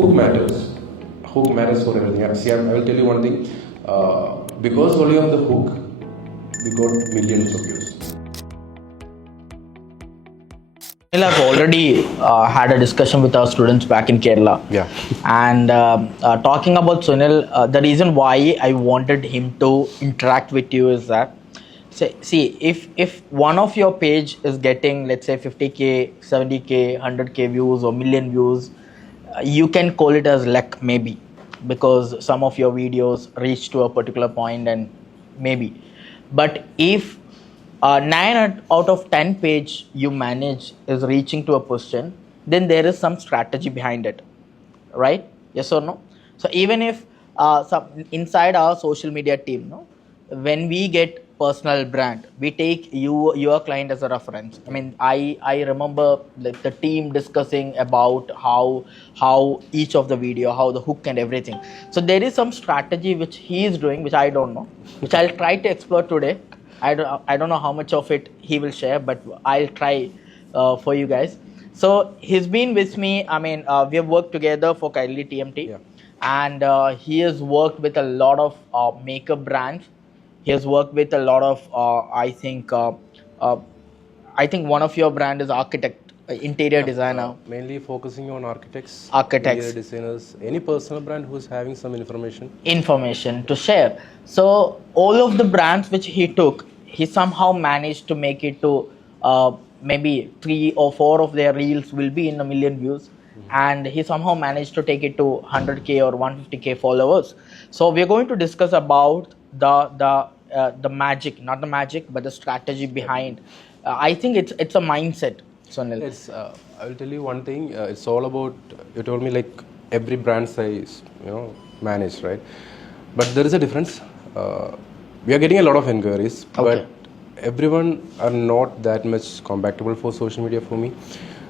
hook matters. Hook matters for everything. See, I will tell you one thing. Because only of the hook, we got millions of views. I've already had a discussion with our students back in Kerala. Yeah. And talking about Sunil, the reason why I wanted him to interact with you is that, see, if one of your page is getting, let's say, 50K, 70K, 100K views or million views, you can call it as luck maybe, because some of your videos reach to a particular point and maybe. But if 9 out of 10 page you manage is reaching to a person, then there is some strategy behind it, right? Yes or no? So even if inside our social media team, no, when we get personal brand, we take your client as a reference. I mean, I remember the team discussing about how each of the video, how the hook and everything. So there is some strategy which he is doing, which I don't know, which I'll try to explore today. I don't know how much of it he will share, but I'll try for you guys. So he's been with me. I mean, we have worked together for Kylie TMT, Yeah. and he has worked with a lot of makeup brands. He has worked with a lot of I think one of your brand is architect, interior designer. Mainly focusing on architects, Architects. interior designers, any personal brand who's having some Information to share. So all of the brands which he took, he somehow managed to make it to maybe 3 or 4 of their reels will be in a million views, and he somehow managed to take it to 100K or 150K followers. So we're going to discuss about the magic, not the magic, but the strategy behind. I think it's a mindset, Sunil. It's I will tell you one thing. It's all about. You told me like every brand size, managed, right? But there is a difference. We are getting a lot of inquiries, Okay. but everyone are not that much compatible for social media for me.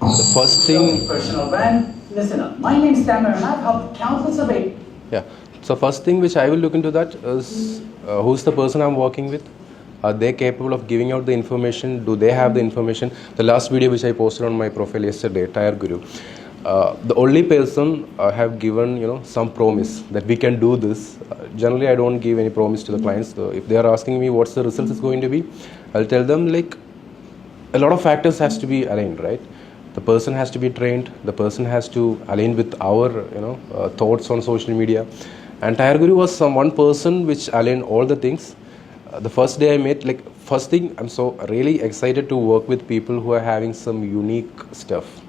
The first thing, Personal brand. Listen up. My name's Tamara and I've helped countless of it. yeah. So first thing which I will look into that is who's the person I'm working with. Are they capable of giving out the information? Do they have the information? The last video which I posted on my profile yesterday, Tire Guru, the only person have given some promise that we can do this. Generally, I don't give any promise to the clients. So if they are asking me what's the results is going to be, I'll tell them like a lot of factors has to be aligned, right? The person has to be trained. The person has to align with our thoughts on social media. And Tire Guru was one person which aligned all the things. The first day I met, first thing, I'm so really excited to work with people who are having some unique stuff.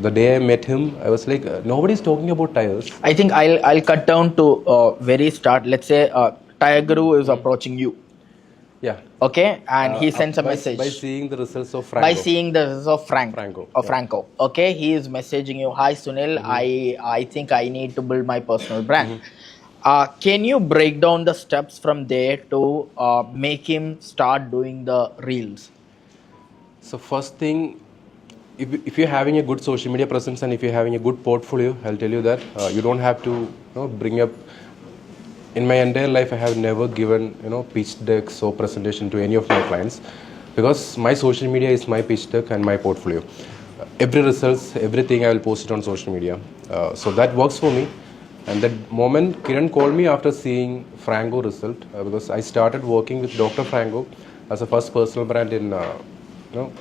The day I met him, I was like, nobody's talking about tires. I think I'll cut down to very start. Let's say Tiger is approaching you. Yeah. Okay, and he sends a message. By seeing the results of Franco. By seeing the results of Franco. Franco. Okay, he is messaging you. Hi Sunil, I think I need to build my personal brand. Can you break down the steps from there to make him start doing the reels? So first thing, if you're having a good social media presence and if you're having a good portfolio, I'll tell you that you don't have to bring up. In my entire life, I have never given pitch decks or presentation to any of my clients, because my social media is my pitch deck and my portfolio. Every results, everything I will post it on social media. So that works for me. And that moment, Kiran called me after seeing Franco result, because I started working with Dr. Franco as a first personal brand in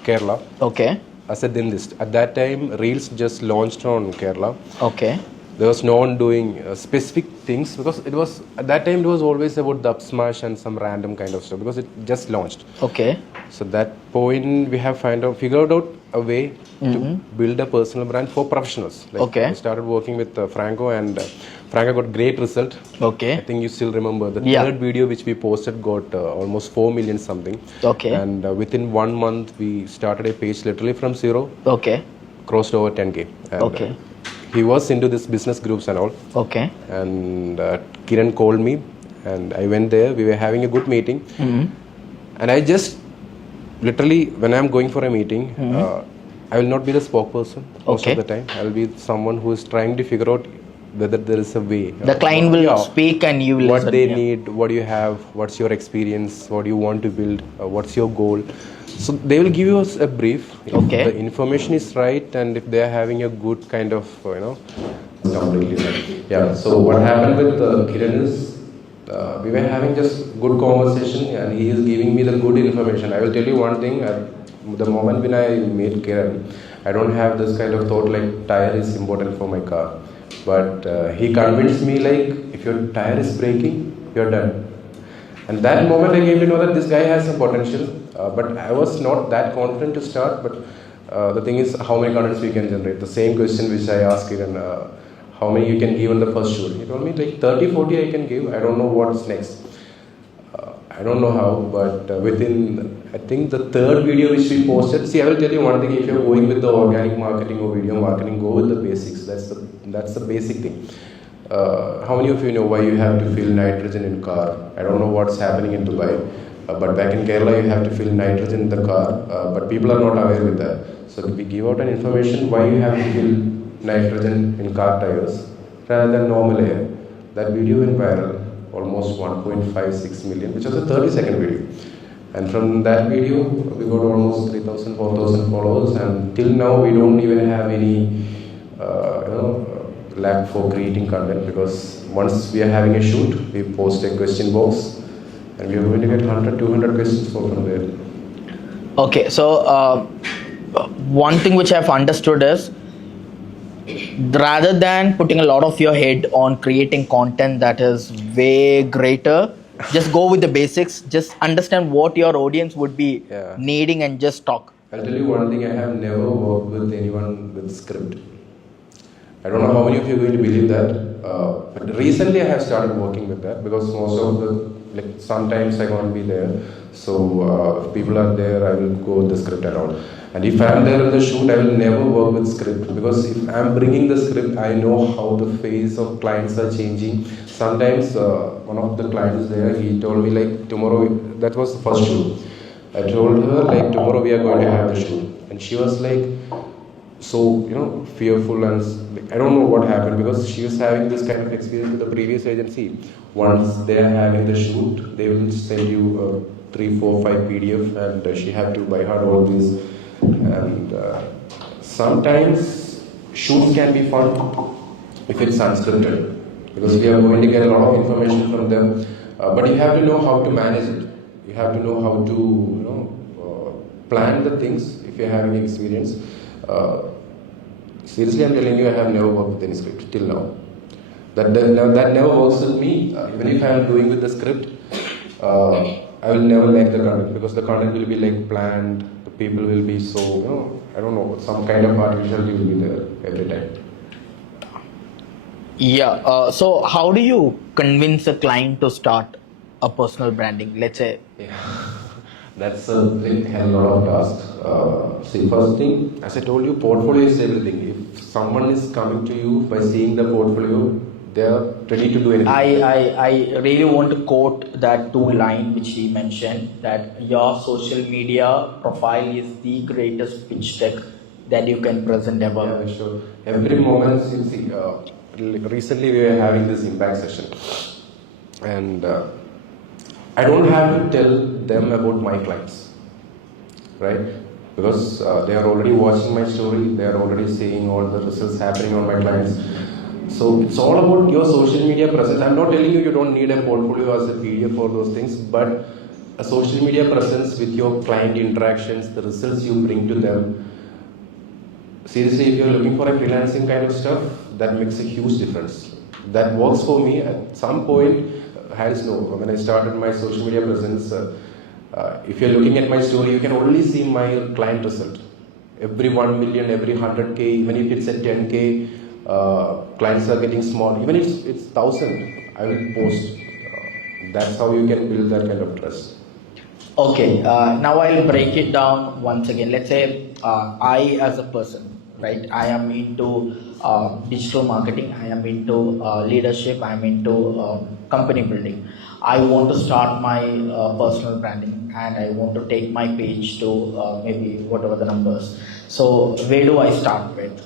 Kerala. Okay. As a dentist. At that time, Reels just launched on Kerala. Okay. There was no one doing specific things, because it was at that time it was always about the up smash and some random kind of stuff, because it just launched. Okay. So that point we have figured out a way to build a personal brand for professionals. Okay. We started working with Franco, and Franco got great result. Okay. I think you still remember the Yeah. third video which we posted got almost 4 million something. Okay. And within 1 month we started a page literally from zero. Okay. Crossed over 10K. And, Okay. he was into this business groups and all. Okay. And Kiran called me, and I went there. We were having a good meeting. And I just literally, when I'm going for a meeting, I will not be the spokesperson most of the time. I will be someone who is trying to figure out whether there is a way. The client will speak and you will what listen. they need, what do you have, what's your experience, what do you want to build, what's your goal. So they will give us a brief. If Okay. the information is right, and if they are having a good kind of completely done. Yeah. So what happened with Kiran is we were having just good conversation, and he is giving me the good information. I will tell you one thing. The moment when I meet Kiran, I don't have this kind of thought like tire is important for my car. But he convinced me like if your tire is breaking, you're done. And that moment I came to know that this guy has some potential. But I was not that confident to start. But the thing is, how many contents we can generate? The same question which I asked Kiran, how many you can give on the first shoot? He told me like 30, 40 I can give. I don't know what's next. I don't know how, but within, I think the third video which we posted, see, I will tell you one thing, if you're going with the organic marketing or video marketing, go with the basics. That's the basic thing. How many of you know why you have to fill nitrogen in car? I don't know what's happening in Dubai, but back in Kerala you have to fill nitrogen in the car, but people are not aware with that. So we give out an information why you have to fill nitrogen in car tires rather than normal air. That video went viral, almost 1.56 million, which was a 30-second video. And from that video, we got almost 3,000, 4,000 followers, and till now we don't even have any lack for creating content, because once we are having a shoot, we post a question box, and we are going to get 100, 200 questions from there. Okay, so one thing which I've understood is, rather than putting a lot of your head on creating content that is way greater, just go with the basics. Just understand what your audience would be needing and just talk. I'll tell you one thing, I have never worked with anyone with script. I don't know how many of you are going to believe that, but recently I have started working with that, because most of the, sometimes I can't be there, so if people are there, I will go with the script around. And if I am there in the shoot, I will never work with script, because if I am bringing the script, I know how the face of clients are changing. Sometimes one of the clients there, he told me like tomorrow, that was the first shoot. I told her like tomorrow we are going to have the shoot, and she was like so fearful, and I don't know what happened, because she was having this kind of experience with the previous agency. Once they are having the shoot, they will send you 3, 4, 5 PDF, and she had to by heart all these. And sometimes shoots can be fun if it's unscripted, because we are going to get a lot of information from them, but you have to know how to manage it. You have to know how to plan the things if you're having experience. Seriously, I'm telling you, I have never worked with any script till now. That never works with me. Even if I am doing with the script, I will never like the content, because the content will be like planned. The people will be so I don't know, some kind of artificiality will be there every time. Yeah. So how do you convince a client to start a personal branding? Let's say. Yeah. That's a hell lot of task. See, first thing, as I told you, portfolio is everything. If someone is coming to you by seeing the portfolio, they are ready to do anything. I really want to quote that 2 line which he mentioned, that your social media profile is the greatest pitch deck that you can present ever. Yeah, sure. Every moment, you see, recently we were having this impact session, and I don't have to tell them about my clients, right? Because they are already watching my story, they are already seeing all the results happening on my clients. So it's all about your social media presence. I'm not telling you don't need a portfolio as a PDF for those things, but a social media presence with your client interactions, the results you bring to them. Seriously, if you're looking for a freelancing kind of stuff, that makes a huge difference. That works for me. At some point, Harris, no, when I started my social media presence, if you're looking at my story, you can only see my client result. Every 1 million, every 100K, even if it's at 10K, clients are getting small. Even if it's 1,000, I will post. That's how you can build that kind of trust. Okay, now I'll break it down once again. Let's say I as a person, right? I am into digital marketing, I am into leadership, I am into company building. I want to start my personal branding, and I want to take my page to maybe whatever the numbers. So where do I start with?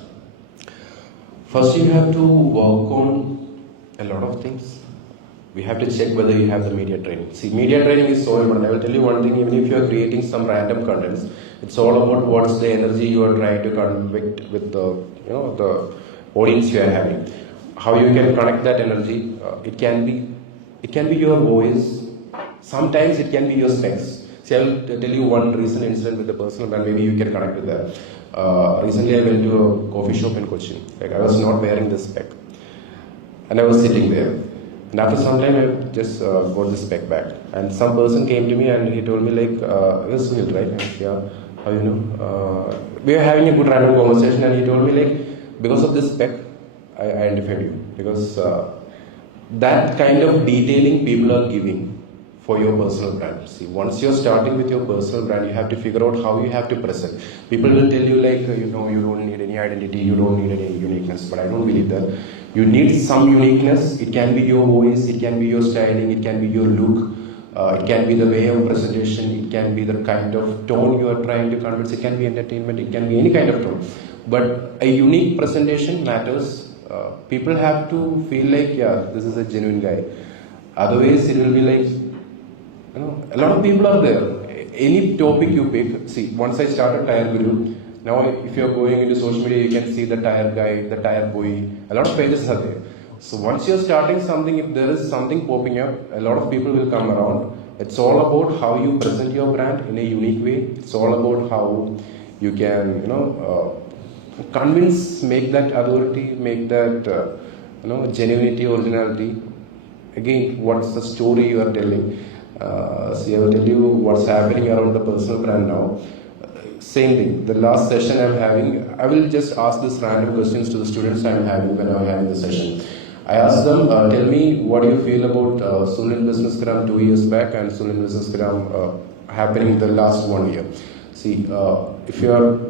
First, you have to work on a lot of things. We have to check whether you have the media training. See, media training is so important. I will tell you one thing, even if you are creating some random contents, it's all about what's the energy you are trying to convey with the the audience you are having. how you can connect that energy. It can be your voice. Sometimes it can be your specs. See, I will tell you one recent incident with the personal brand. Maybe you can connect with that. Recently, I went to a coffee shop in Cochin. Like, I was not wearing the spec, and I was sitting there. And after some time, I just got the spec back. And some person came to me and he told me like, "You're Sunil, right?" I said, "Yeah. How you know?" We were having a good random conversation, and he told me like, "Because of this spec, I identified you because that kind of detailing people are giving for your personal brand. See, once you're starting with your personal brand, you have to figure out how you have to present. People will tell you like, you know, you don't need any identity, you don't need any uniqueness, but I don't believe that. You need some uniqueness. It can be your voice, it can be your styling, it can be your look, it can be the way of presentation, it can be the kind of tone you are trying to convince, it can be entertainment, it can be any kind of tone. But a unique presentation matters. People have to feel like, yeah, this is a genuine guy. Otherwise, it will be like, you know, a lot of people are there. Any topic you pick, see, once I started Tire Guru, now if you're going into social media, you can see the tire guy, the tire boy, a lot of pages are there. So once you're starting something, if there is something popping up, a lot of people will come around. It's all about how you present your brand in a unique way. It's all about how you can, you know, convince, make that authority, make that, you know, genuinity, originality. Again, what's the story you are telling? See, I will tell you what's happening around the personal brand now. Same thing. The last session I'm having, I will just ask this random questions to the students I'm having when I'm having the session. I asked them, tell me what do you feel about Sunil Business Gram 2 years back and Sunil Business Gram happening the last 1 year. See, if you are,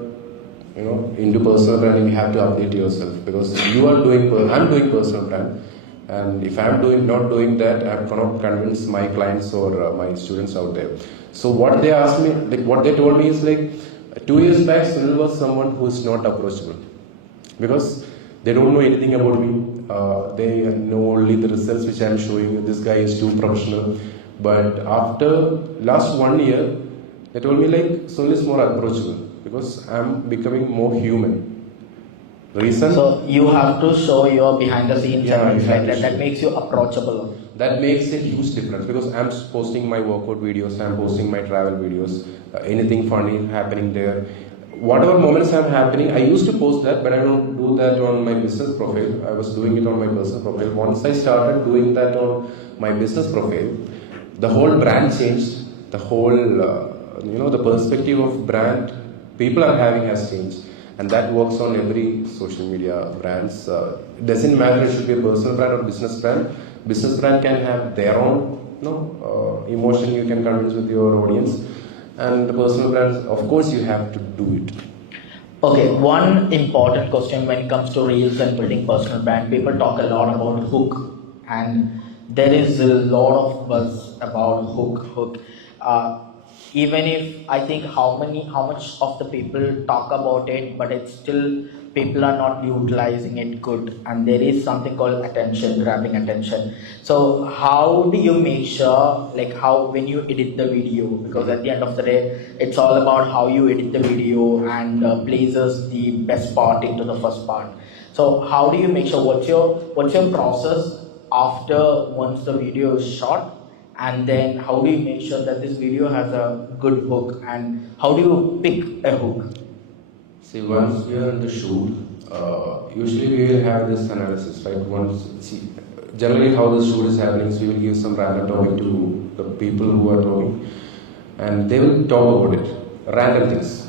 you know, into personal branding, you have to update yourself because you are doing. I'm doing personal brand. And if I'm not doing that, I cannot convince my clients or my students out there. So what they asked me, like what they told me is like, 2 years back, Sunil was someone who is not approachable because they don't know anything about me. They know only the results which I'm showing. This guy is too professional. But after last 1 year, they told me like Sunil is more approachable because I'm becoming more human. Reason? So you have to show your behind the scenes Yeah, and things you have like to that. That show. makes you approachable. That makes a huge difference because I'm posting my workout videos, I'm posting my travel videos, anything funny happening there. Whatever moments are happening, I used to post that, but I don't do that on my business profile. I was doing it on my personal profile. Once I started doing that on my business profile, the whole brand changed. The whole, you know, the perspective of brand people are having has changed. And that works on every social media brands. It doesn't matter it should be a personal brand or business brand. Business brand can have their own, you know, emotion you can convince with your audience. And the personal brands, of course, you have to do it. Okay, one important question when it comes to reels and building personal brand. People talk a lot about hook, and there is a lot of buzz about hook. Even if I think how much of the people talk about it, but it's still people are not utilizing it good, and there is something called attention, grabbing attention. So how do you make sure, like how when you edit the video, because at the end of the day it's all about how you edit the video and places the best part into the first part. So how do you make sure, what's your process after once the video is shot, and then how do you make sure that this video has a good hook, and how do you pick a hook? See, once we are in the shoot, usually we will have this analysis, right? Generally how the shoot is happening is we will give some random topic to the people who are talking, and they will talk about it, random things.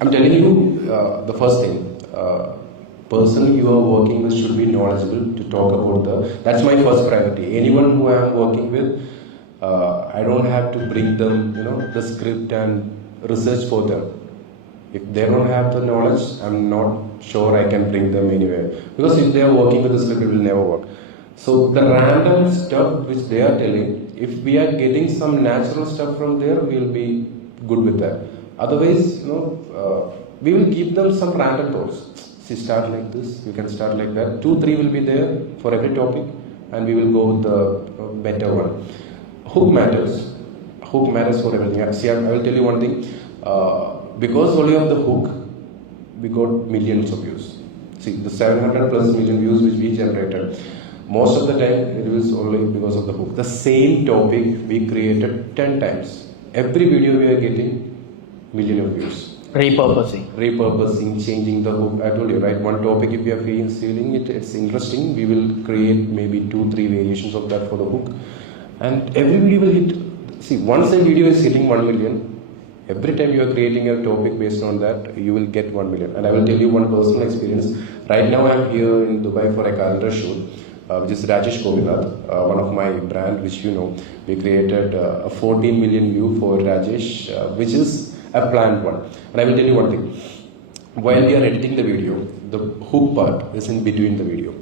I'm telling you, the first thing, person you are working with should be knowledgeable to talk about that's my first priority. Anyone who I am working with, I don't have to bring them, you know, the script and research for them. If they don't have the knowledge, I'm not sure I can bring them anywhere. Because if they are working with the script, it will never work. So the random stuff which they are telling, if we are getting some natural stuff from there, we'll be good with that. Otherwise, you know, we will give them some random thoughts. See, start like this, you can start like that. 2, 3 will be there for every topic, and we will go with the better one. Hook matters. Hook matters for everything. See, I will tell you one thing. Because only of the hook, we got millions of views. See, the 700 plus million views which we generated, Most of the time, it was only because of the hook. The same topic we created 10 times. Every video we are getting million of views. Repurposing, changing the hook. I told you, right? One topic, if we are feeling it's interesting, we will create maybe 2-3 variations of that for the hook. And every video will hit. See, once a video is hitting 1 million, every time you are creating a topic based on that, you will get 1 million. And I will tell you one personal experience. Right now, I am here in Dubai for a calendar shoot, which is Rajesh Govinath, one of my brand, which you know. We created a 14 million view for Rajesh, which is a planned one. And I will tell you one thing. While we are editing the video, the hook part is in between the video.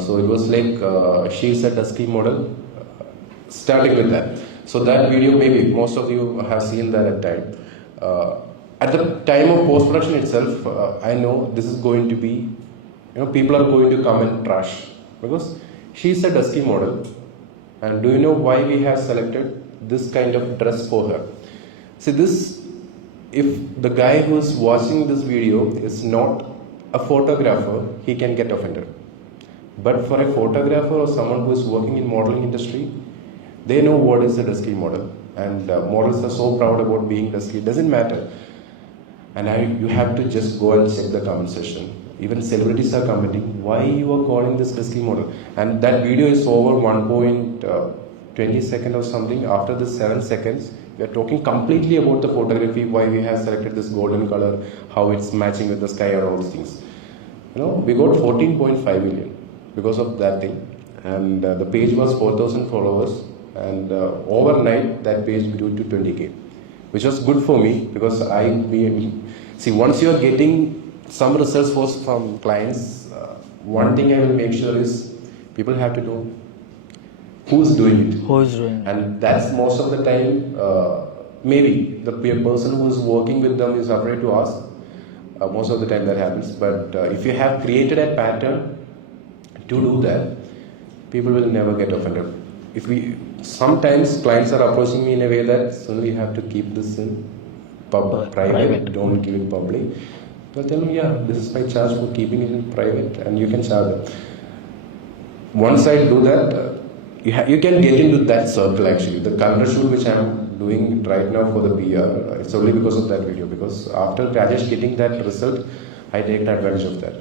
So it was like she's a dusky model, starting with that. So that video, maybe most of you have seen that at time. At the time of post-production itself, I know this is going to be, people are going to come and trash because she's a dusky model. And do you know why we have selected this kind of dress for her? See, this, if the guy who is watching this video is not a photographer, he can get offended. But for a photographer or someone who is working in modeling industry, they know what is a dusky model, and models are so proud about being dusky. It doesn't matter. And you have to just go and check the comment section. Even celebrities are commenting, why you are calling this dusky model? And that video is over 1.20 seconds or something. After the 7 seconds, we are talking completely about the photography, why we have selected this golden color, how it's matching with the sky and all those things. We got 14.5 million because of that thing. And the page was 4,000 followers. And overnight, that page grew to 20K, which was good for me because see, once you are getting some results from clients, one thing I will make sure is people have to know who's doing it. And that's most of the time, maybe the person who is working with them is afraid to ask. Most of the time that happens. But if you have created a pattern to do that, people will never get offended. Sometimes clients are approaching me in a way that, Sunil, we have to keep this in private, don't give it public. I'll tell them, yeah, this is my charge for keeping it in private, and you can charge them. Once I do that, you can get into that circle actually. The calendar shoot which I'm doing right now for the PR, it's only because of that video, because after Rajesh getting that result, I take advantage of that.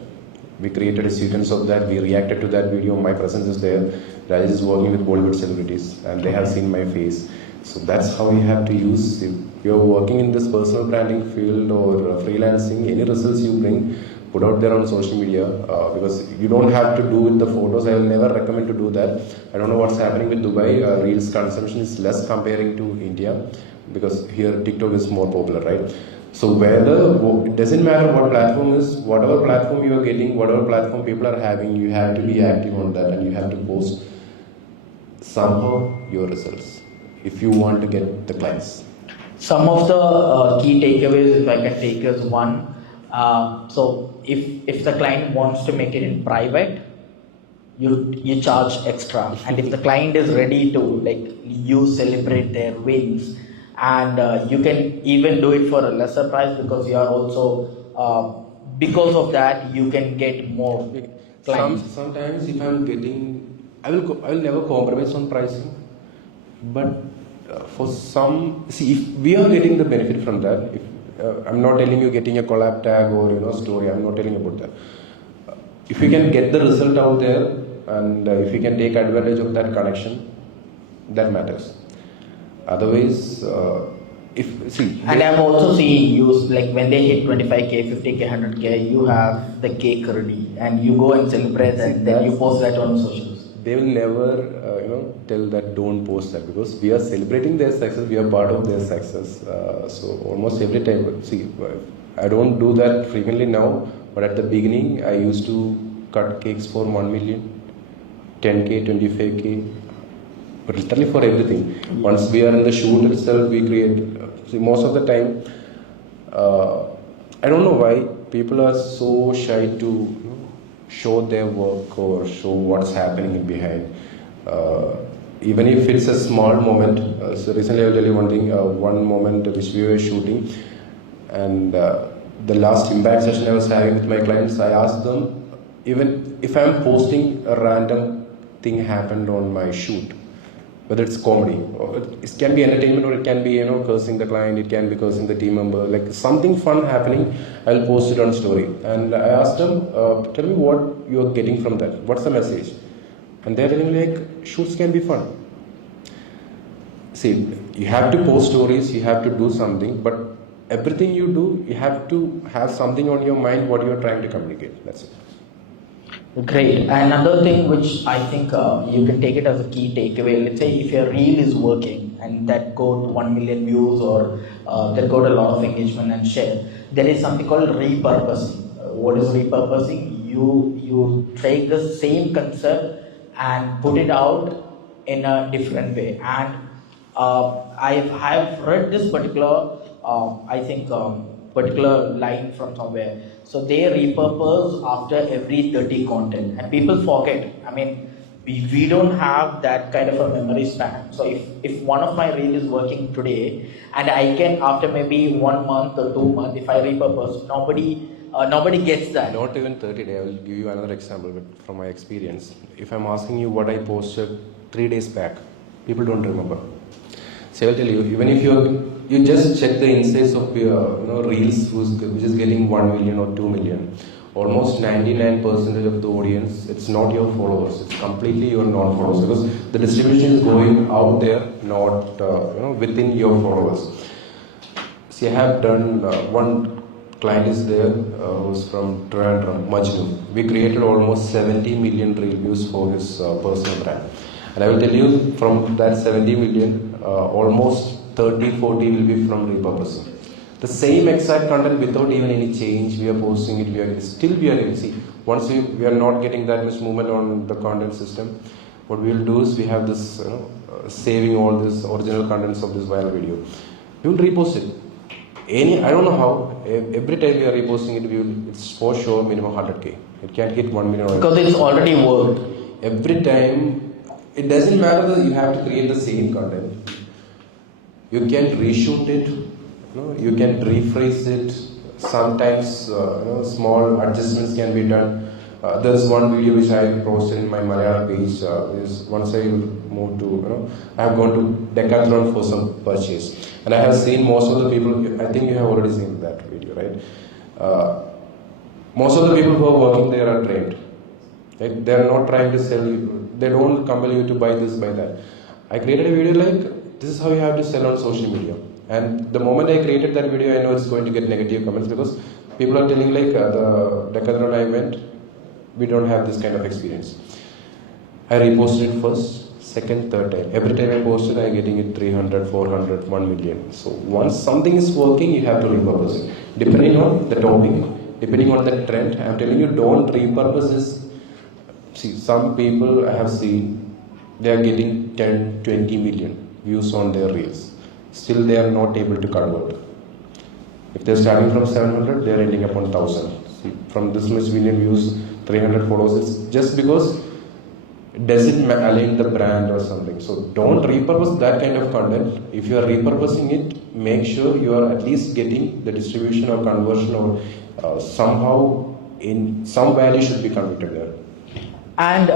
We created a sequence of that, we reacted to that video, my presence is there. Rajesh is working with Bollywood celebrities and they have seen my face. So that's how we have to use. If you're working in this personal branding field or freelancing, any results you bring, put out there on social media, because you don't have to do with the photos. I will never recommend to do that. I don't know what's happening with Dubai. Reels consumption is less comparing to India, because here TikTok is more popular, right? So it doesn't matter what platform is, whatever platform you are getting, whatever platform people are having, you have to be active on that and you have to post somehow your results if you want to get the clients. Some of the key takeaways, if I can take, is one. So if the client wants to make it in private, you charge extra, and if the client is ready to you celebrate their wins, and you can even do it for a lesser price because you are also because of that you can get more clients. Sometimes if I'm getting, I will never compromise on pricing, but for some, see, if we are getting the benefit from that, if I'm not telling you getting a collab tag or story, I'm not telling you about that. If you can get the result out there and if you can take advantage of that connection, that matters. Otherwise, and I'm also seeing you when they hit 25K, 50K, 100K, you have the cake ready and you go and celebrate and then you post that on socials. They will never, tell that don't post that, because we are celebrating their success, we are part of their success. So almost every time, see, I don't do that frequently now, but at the beginning, I used to cut cakes for 1 million, 10K, 25K. But literally for everything. Once we are in the shoot itself, we create. Most of the time, I don't know why people are so shy to show their work or show what's happening behind. Even if it's a small moment. So recently, I'll tell you one thing. One moment which we were shooting, and the last impact session I was having with my clients, I asked them, even if I'm posting a random thing happened on my shoot, whether it's comedy or it can be entertainment, or it can be cursing the client, it can be cursing the team member, like something fun happening, I'll post it on story. And I asked them, tell me what you are getting from that, what's the message? And they're telling me like, shoots can be fun. See, you have to post stories, you have to do something, but everything you do, you have to have something on your mind what you are trying to communicate. That's it. Great. Another thing which I think you can take it as a key takeaway. Let's say if your reel is working and that got 1 million views or that got a lot of engagement and share, there is something called repurposing. What is repurposing? You take the same concept and put it out in a different way. And I've read this particular particular line from somewhere. So they repurpose after every 30 content, and people forget. I mean, we don't have that kind of a memory span. So if one of my reel is working today, and I can after maybe 1 month or 2 months, if I repurpose, nobody gets that. Not even 30 days. I will give you another example from my experience. If I'm asking you what I posted 3 days back, people don't remember. So I'll tell you, even if you just check the insights of your reels, which is getting 1 million or 2 million, almost 99% of the audience, it's not your followers, it's completely your non-followers, because the distribution is going out there, not within your followers. See, I have done one client is there who's from Trivandrum, Majnu. We created almost 70 million reviews for his personal brand. And I will tell you, from that 70 million, almost 30-40 will be from repurposing. The same exact content without even any change, we are posting it, we are see, once we are not getting that much movement on the content system, what we will do is we have this, saving all this original contents of this viral video. We will repost it. I don't know how, every time we are reposting it, it's for sure minimum 100k. It can't hit 1 million. Because it's already worked. Every time, it doesn't matter that you have to create the same content. You can reshoot it, you can rephrase it. Sometimes small adjustments can be done. There's one video which I posted in my Malayalam page. Once I moved to, I have gone to Decathlon for some purchase, and I have seen most of the people. I think you have already seen that video, right? Most of the people who are working there are trained. Right? They are not trying to sell you. They don't compel you to buy this, buy that. I created a video like, this is how you have to sell on social media. And the moment I created that video, I know it's going to get negative comments, because people are telling like, the Decathlon I went, we don't have this kind of experience. I reposted it first, second, third time. Every time I posted, I'm getting it 300, 400, 1 million. So once something is working, you have to repurpose it. Depending on the topic, depending on the trend, I'm telling you, don't repurpose this. See, some people I have seen, they are getting 10, 20 million views on their reels. Still they are not able to convert. If they're starting from 700, they're ending up on 1000. See, from this much million views, 300 followers, it's just because it doesn't align the brand or something. So don't repurpose that kind of content. If you are repurposing it, make sure you are at least getting the distribution or conversion, or somehow in some value should be converted there. And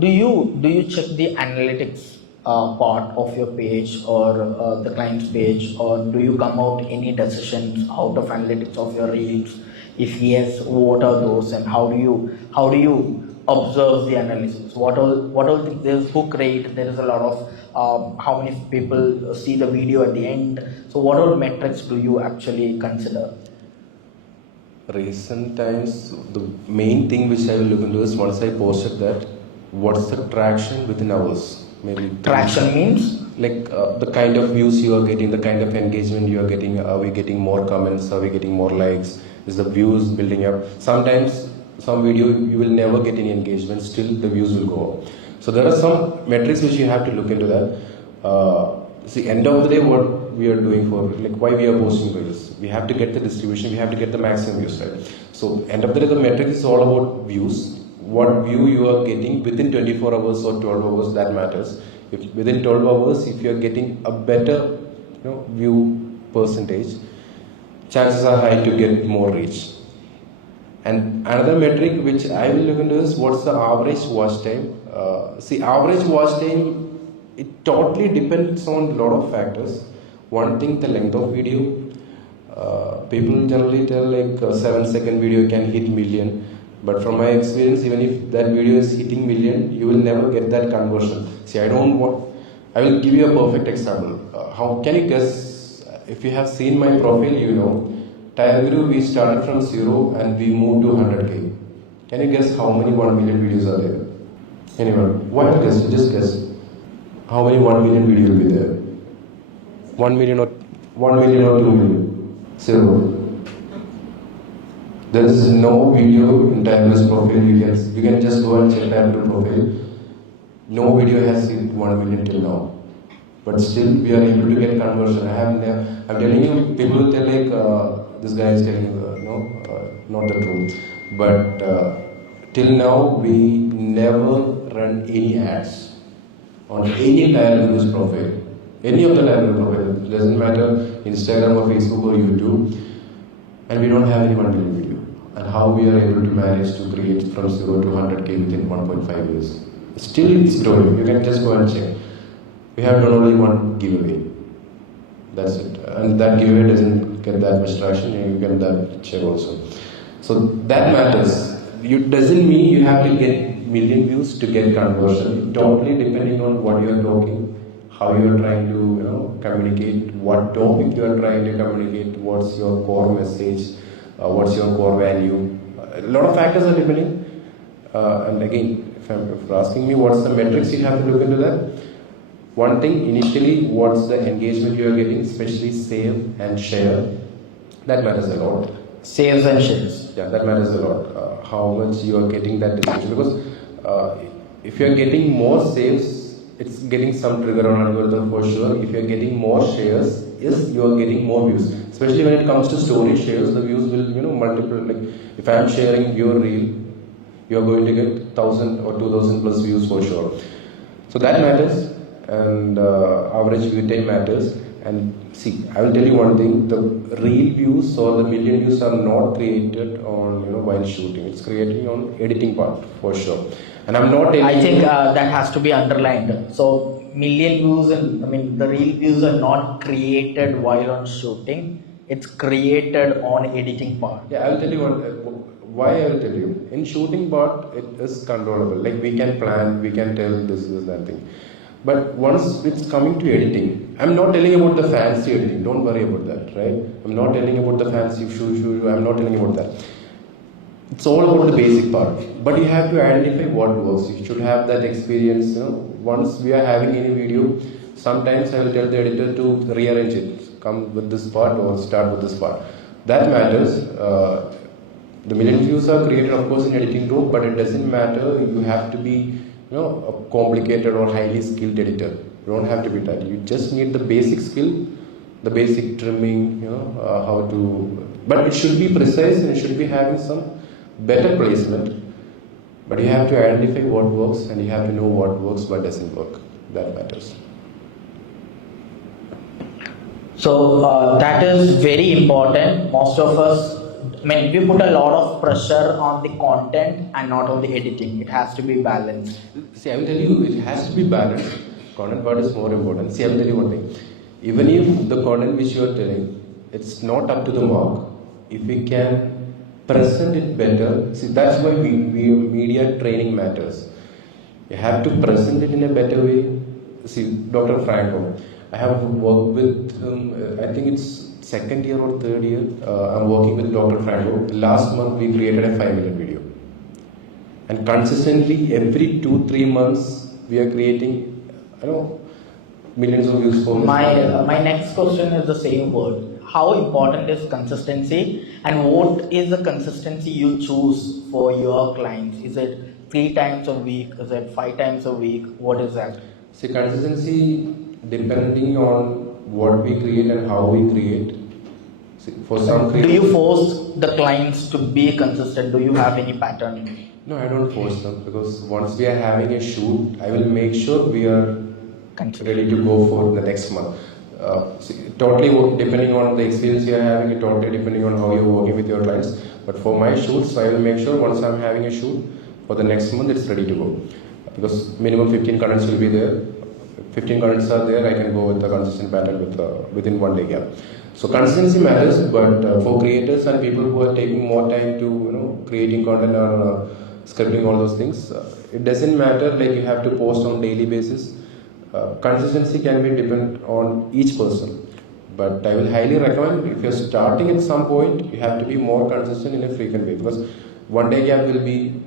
do you check the analytics part of your page or the client's page, or do you come out any decisions out of analytics of your reels? If yes, what are those, and how do you observe the analysis? What all things? There's hook rate. There is a lot of how many people see the video at the end. So what all metrics do you actually consider? Recent times, the main thing which I will look into is, once I posted that, what's the traction within hours? Maybe Traction means? like the kind of views you are getting, the kind of engagement you are getting. Are we getting more comments? Are we getting more likes? Is the views building up? Sometimes some video you will never get any engagement, still the views will go up. So there are some metrics which you have to look into that. See, end of the day, what we are doing for, like, why we are posting reels, we have to get the distribution, we have to get the maximum views, right? So end of the day, the metric is all about views. What view you are getting within 24 hours or 12 hours, that matters. If within 12 hours, if you are getting a better view percentage, chances are high to get more reach. And another metric which I will look into is what's the average watch time. See, average watch time, it totally depends on a lot of factors. One thing, the length of video. People generally tell like a 7-second video can hit million, but from my experience, even if that video is hitting million, you will never get that conversion. See, I will give you a perfect example. How can you guess? If you have seen my profile, you know, Tiger Guru, we started from 0 and we moved to 100k. Can you guess how many 1 million videos are there? Anyone? What guess? Just guess. How many 1 million videos will be there? 1 million or 2 million? 0. There is no video in Tiger's profile. You can just go and check Tiger's profile. No video has hit 1 million till now. But still, we are able to get conversion. I'm telling you, people will tell like this guy is telling not the truth. But till now, we never run any ads on any Tiger's profile. Any of the Tiger's profile. It doesn't matter Instagram or Facebook or YouTube. And we don't have any 1 million video. And how we are able to manage to create from 0 to 100k within 1.5 years. Still, it's growing. You can just go and check. We have done only one giveaway. That's it. And that giveaway doesn't get that much traction. You get that check also. So that matters. It doesn't mean you have to get million views to get conversion. Totally depending on what you are talking, how you are trying to communicate, what topic you are trying to communicate, what's your core message, what's your core value. A lot of factors are depending. And again, if you're asking me what's the metrics, you have to look into that. One thing, initially, what's the engagement you are getting, especially save and share. That matters a lot. Saves and shares. Yeah, that matters a lot. How much you are getting that distribution. Because if you are getting more saves, it's getting some trigger on algorithm for sure. If you are getting more shares, yes, you are getting more views. Especially when it comes to story shares, the views will multiple. Like if I am sharing your reel, you are going to get 1,000 or 2,000 plus views for sure. So that matters. And average view time matters. And see, I will tell you one thing: the real views or the million views are not created on while shooting. It's created on editing part for sure. And I'm not. I think that has to be underlined. So million views and the real views are not created while on shooting. It's created on editing part. Yeah, I will tell you why I will tell you. In shooting part, it is controllable. Like we can plan, we can tell this, that thing. But once it's coming to editing, I'm not telling about the fancy editing. Don't worry about that, right? I'm not telling about the fancy shoo. I'm not telling about that. It's all about the basic part. But you have to identify what works. You should have that experience. Once we are having any video, sometimes I will tell the editor to rearrange it. Come with this part or start with this part. That matters. The million views are created, of course, in editing room, but it doesn't matter. You have to be a complicated or highly skilled editor. You don't have to be that. You just need the basic skill, the basic trimming, how to. But it should be precise and it should be having some better placement. But you have to identify what works and you have to know what works but doesn't work. That matters. So that is very important. Most of us, we put a lot of pressure on the content and not on the editing. It has to be balanced. See, I will tell you, it has to be balanced. Content part is more important. See, I will tell you one thing. Even if the content which you are telling, it's not up to the mark, if we can present it better, see, that's why media training matters. You have to present it in a better way. See, Dr. Franco, I have worked with him, I think it's second year or third year, I'm working with Dr. Franco. Last month we created a 5 minute video. And consistently every 2-3 months we are creating, millions of views for my next question is the same word. How important is consistency and what is the consistency you choose for your clients? Is it 3 times a week? Is it 5 times a week? What is that? See, consistency depending on what we create and how we create. See, for some do you force the clients to be consistent? Do you have any pattern? No, I don't force them because once we are having a shoot, I will make sure we are ready to go for the next month. Totally depending on the experience you are having, it totally depending on how you're working with your clients. But for my shoots, I will make sure once I'm having a shoot for the next month, it's ready to go. Because minimum 15 contents will be there. 15 contents are there, I can go with the consistent pattern within 1 day gap. So consistency matters, but for creators and people who are taking more time to creating content or scripting all those things, it doesn't matter like you have to post on daily basis. Consistency can be depend on each person, but I will highly recommend if you're starting at some point, you have to be more consistent in a frequent way, because 1 day gap will be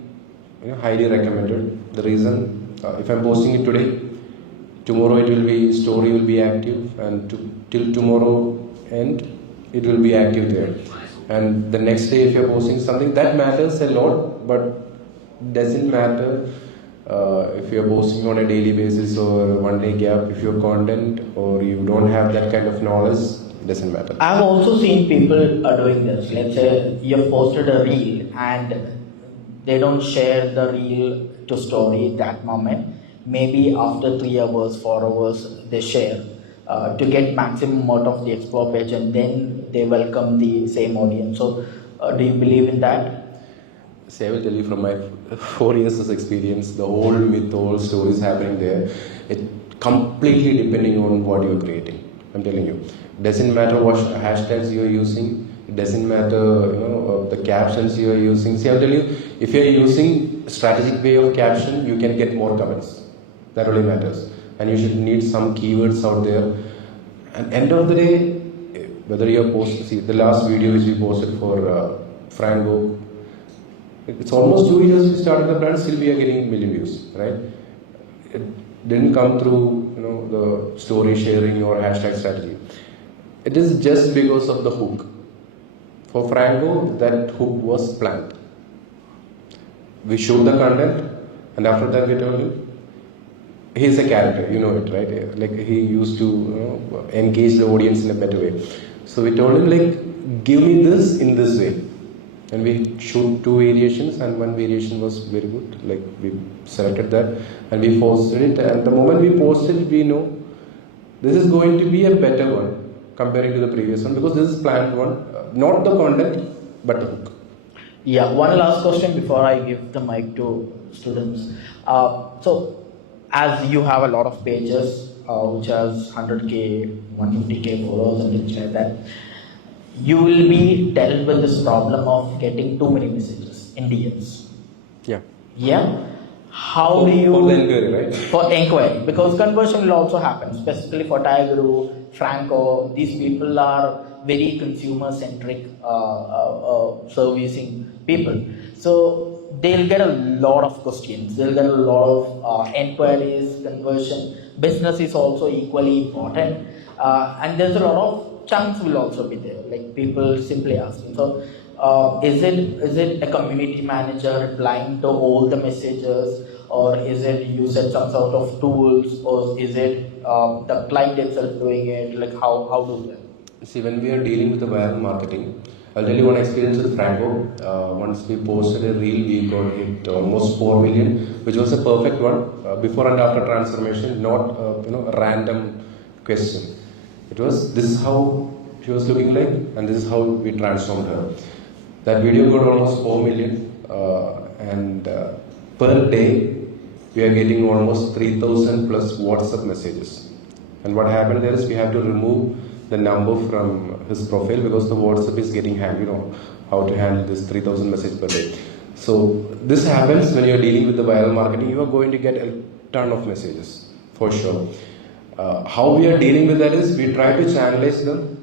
highly recommended. The reason, if I'm posting it today, tomorrow it will be story will be active, and till tomorrow end it will be active there, and the next day if you're posting something, that matters a lot, but doesn't matter if you're posting on a daily basis or 1 day gap. If your content or you don't have that kind of knowledge, doesn't matter. I've also seen people are doing this. Let's say you've posted a reel and they don't share the reel to story that moment. Maybe after 3 hours, 4 hours, they share to get maximum out of the explore page, and then they welcome the same audience. So, do you believe in that? See, I will tell you from my 4 years of experience, the whole myth, all stories happening there, it completely depending on what you're creating. I'm telling you, doesn't matter what hashtags you're using, it doesn't matter the captions you're using. See, I'll tell you, if you're using strategic way of caption, you can get more comments. That only matters, and you should need some keywords out there. And end of the day, whether you're posting, see the last video which we posted for Franco. It's almost 2 years we started the brand, still we are getting 1 million views, right? It didn't come through the story sharing or hashtag strategy. It is just because of the hook. For Franco, that hook was planned. We showed the content, and after that we told him, he's a character, you know it, right? Like he used to engage the audience in a better way. So we told him, like, give me this in this way. And we shoot 2 variations, and 1 variation was very good. Like we selected that and we posted it. And the moment we posted it, we know this is going to be a better one comparing to the previous one, because this is planned one, not the content but the hook. Yeah, one last question before I give the mic to students. So, as you have a lot of pages which has 100k, 150k followers and things like that, you will be dealt with this problem of getting too many messages in DMs. Yeah. Yeah. How do you... For the inquiry, right? For inquiry. Because conversion will also happen, specifically for Tiger, Franco. These people are very consumer-centric servicing people. So they'll get a lot of questions. They'll get a lot of inquiries, conversion. Business is also equally important. And there's a lot of chunks will also be there, like people simply asking. So, is it a community manager replying to all the messages, or is it you said some sort of tools, or is it the client itself doing it? Like how do that? See, when we are dealing with the viral marketing, I'll tell you one experience with Franco. Once we posted a reel, we got hit almost 4 million, which was a perfect one. Before and after transformation, not a random question. It was, this is how she was looking like, and this is how we transformed her. That video got almost 4 million, and per day we are getting almost 3,000 plus WhatsApp messages. And what happened there is we have to remove the number from his profile, because the WhatsApp is getting hacked. How to handle this 3,000 messages per day. So this happens when you are dealing with the viral marketing. You are going to get a ton of messages for sure. How we are dealing with that is we try to channelize them.